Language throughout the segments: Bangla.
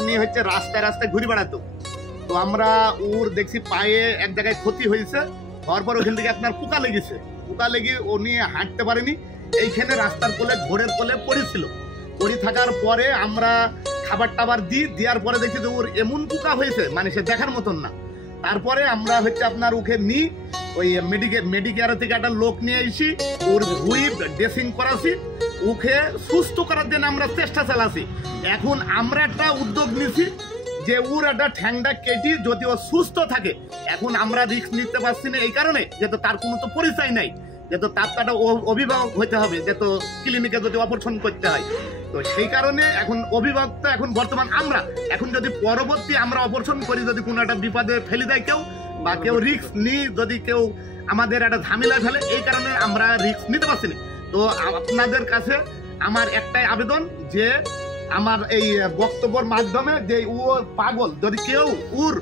উনি হচ্ছে রাস্তায় রাস্তায় ঘুরে বেড়াতো। তো আমরা ওর দেখছি পায়ে এক জায়গায় ক্ষতি হয়েছে, হওয়ার পর ওখান থেকে আপনার পোকা লেগেছে। পোকা লেগে উনি হাঁটতে পারেনি, এইখানে রাস্তার কোলে ঘোরের কোলে পড়েছিল। পড়ে থাকার পরে আমরা খাবার টাবার দেওয়ার পরে দেখছি যে ওর এমন পোকা হয়েছে মানে সে দেখার মতন না। তারপরে আমরা হচ্ছে আপনার ওকে নিই ওই মেডিকেয়ার থেকে একটা লোক নিয়ে এসি, ওর ধুই ড্রেসিং করাছি, ওকে সুস্থ করার জন্য আমরা চেষ্টা চালাছি। এখন আমরা একটা উদ্যোগ নিছি যে ওর একটা ঠ্যাংটা কেটে যদি ও সুস্থ থাকে। এখন আমরা রিস্ক নিতে পারছি না এই কারণে যে তো তার কোনো তো পরিচয় নাই, যে তো তার একটা অভিভাবক হইতে হবে, যে তো ক্লিনিকে যদি অপারেশন করতে হয়। তো সেই কারণে এখন অভিভাবক তো এখন বর্তমান আমরা, এখন যদি পরবর্তী আমরা অপারেশন করি, যদি কোনো একটা বিপদে ফেলে দেয় কেউ বা কেউ রিস্ক নিই, যদি কেউ আমাদের একটা ঝামেলায় ফেলে, এই কারণে আমরা রিস্ক নিতে পারছি না। তো আপনাদের কাছে আমার একটাই আবেদন যে আমার এই বক্তব্যের মাধ্যমে যে ও পাগল, যদি কেউ ওর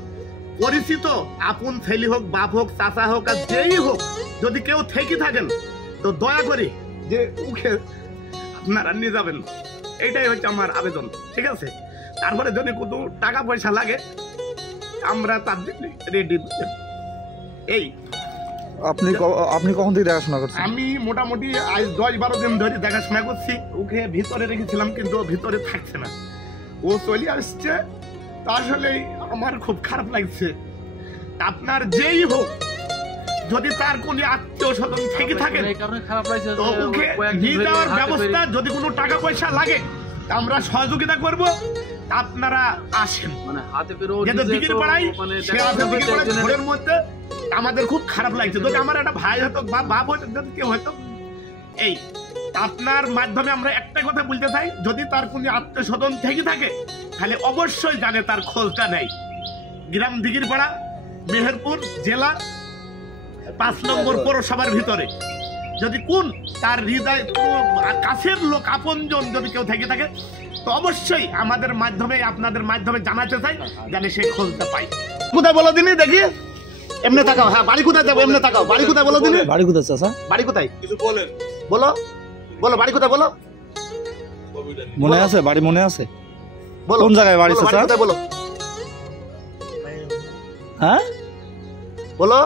পরিচিত আপন ছেলে হোক, বাপ হোক, চাচা হোক, আর যেই হোক, যদি কেউ থেকে থাকেন তো দয়া করে যে ওকে আপনারা নিয়ে যাবেন, এইটাই হচ্ছে আমার আবেদন, ঠিক আছে? তারপরে যদি কোনো টাকা পয়সা লাগে আমরা তার জন্য রেডি। এই আপনি কখন থেকে দেখাশোনা করছেন? আমি মোটামুটি আজ 10-12 দিন ধরে দেখাশোনা করছি। ওকে ভিতরে রেখেছিলাম কিন্তু ভিতরে থাকছে না, ও চলে আসছে। তা আসলে আমার খুব খারাপ লাগছে। আপনার যেই হোক, যদি তার কোনো আত্মীয় স্বজন থেকে থাকে তো ওকে নিয়ে যাওয়ার ব্যবস্থা, যদি কোনো টাকা পয়সা লাগে আমরা সহযোগিতা করব। আপনারা আসেন দিঘির পাড়ায়, ঘরের মধ্যে। আমাদের খুব খারাপ লাগছে, যদি আমার একটা ভাই হতো বা বাপ হতো, যদি কেউ হতো। এই আপনার মাধ্যমে আমরা একটা কথা বলতে চাই, যদি তার কোনো আত্মীয় স্বজন থেকে থাকে তাহলে অবশ্যই জানে তার খোঁজটা নেই। গ্রাম দিঘির পাড়া, মেহেরপুর জেলা, 5 নম্বর পৌরসভার ভিতরে। যদি কোন তার হৃদয় কাছের লোক আপনজন যদি কেউ থেকে থাকে তো অবশ্যই আমাদের মাধ্যমে, আপনাদের মাধ্যমে জানাতে চাই, জানে সেই খোঁজটা পাই। কোথায় বলো দিনই দেখি, এমনি তাকাও। হ্যাঁ, বাড়ি কোথায় যাবো? এমনি তাকাও। বাড়ি কোথায় বলো দিনই? বাড়ি কোথায় চাচা? বাড়ি কোথায় কিছু বলেন, বলো বলো, বাড়ি কোথায় বলো? মনে আছে? বাড়ি মনে আছে? বলো কোন জায়গায় বাড়ি চাচা? কোথায় বলো? হ্যাঁ বলো।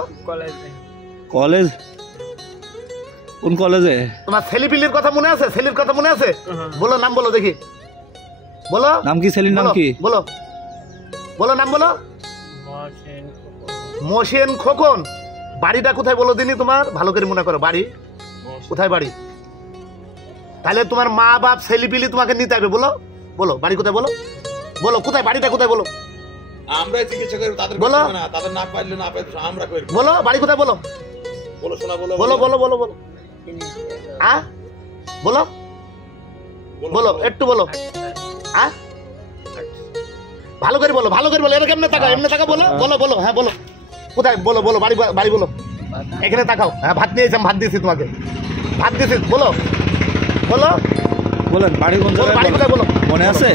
কলেজ? কোন কলেজে? তোমার ছেলেপিলির কথা মনে আছে? ছেলের কথা মনে আছে? বলো, নাম বলো দেখি, বলো নাম কি? ছেলের নাম কি? বলো বলো, নাম বলো। মহসিন খোকন। বাড়িটা কোথায় বলো দিনি তোমার? ভালো করে মনে করো, বাড়ি কোথায়? বাড়ি তাহলে তোমার মা বাপ ছেলেপিলি তোমাকে নিতে হবে। বলো বলো, বাড়ি কোথায়? বলো বলো, কোথায় বাড়িটা? কোথায় বলো? আমরা চিকিৎসা করি, তাদের বলো না, তাদের না পাইলে না পাইলে আমরা করি। বলো, বাড়ি কোথায়? বলো বলো শোনা, বলো বলো বলো বলো বলো, হ্যাঁ বলো বলো, একটু বলো, হ্যাঁ ভালো করে বলো, ভালো করে বলো। এরকম এমনি তাকাও, এমনি তাকাও, বলো বলো বলো, হ্যাঁ বলো, কোথায়? বলো বলো, বাড়ি বাড়ি বলো, এখানে তাকাও। হ্যাঁ, ভাত নিয়েছি, ভাত দিয়েছি তোমাকে, ভাত দিয়েছি। বলো বলো, বলেন বাড়ি কোন জায়গায়? বাড়ি কোথায়? বলো, মনে আছে?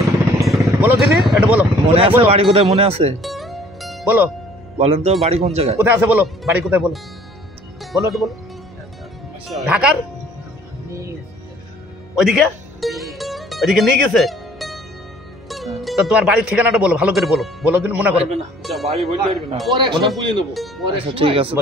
বলো দিনি, এটা বলো, মনে আছে? বাড়ি কোথায় মনে আছে? বলো, বলেন তো বাড়ি কোন জায়গায়? কোথায় আছে? বলো, বাড়ি কোথায়? বলো বলো, একটু বলো। ঢাকার ওইদিকে, ওইদিকে নিয়ে গেছে তো তোমার বাড়ির ঠিকানাটা বলো, ভালো করে বলো, বলো দিন, মনে করো। ঠিক আছে।